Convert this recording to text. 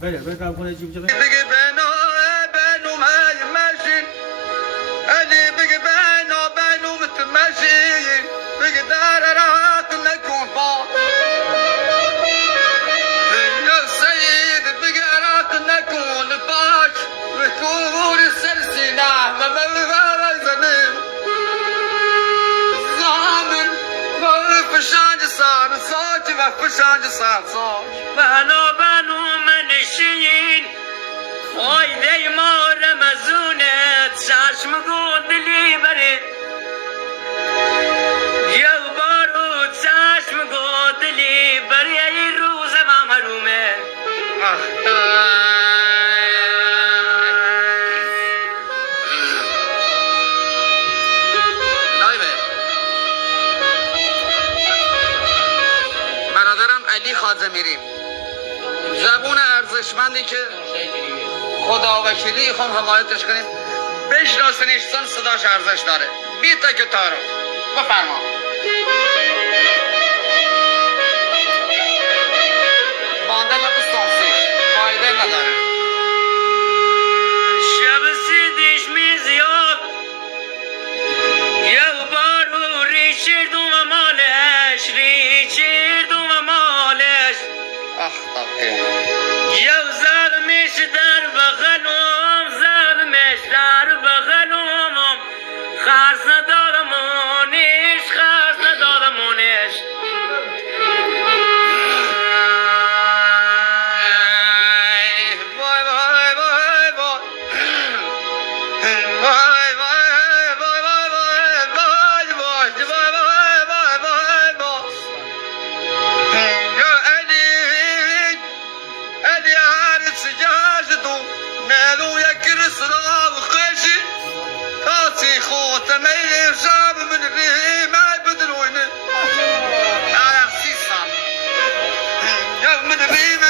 بله بگم کنه جیب جیب بگی بنا بنو ماشین علی بگی بنا بنو متماشین بگی دار راحت نكون با يا سيد بگی راحت نكون باش وكون السلسلة ما بغازني زامن ما فشان صار صوت ما فشان صار صوت بنو منشین فایده ما رمزونه چشم گودلی بره یک بارو چشم گودلی بره ای روز و محرومه برادرم علی خازمیری زبون ارزشمندی که خدا وکیلی خوام حمایتش کنیم بشناسنش چون صداش ارزش داره بی تک تارو بفرما بانده نبستانسیش فایده نداره شب سیدیش می زیاد یک بارو ریچردو و مالش آخ آخ یک ظلمش در بغلوم ظلمش در بغلوم خرس ندارمونش وای وای وای وای وای وای وای وای وای يا علي علي عارس جاجدو نالو يا كرسنا وخشي تاسي خوت مي جاب من الريم ما بدلوني على خصيصا يا من الريم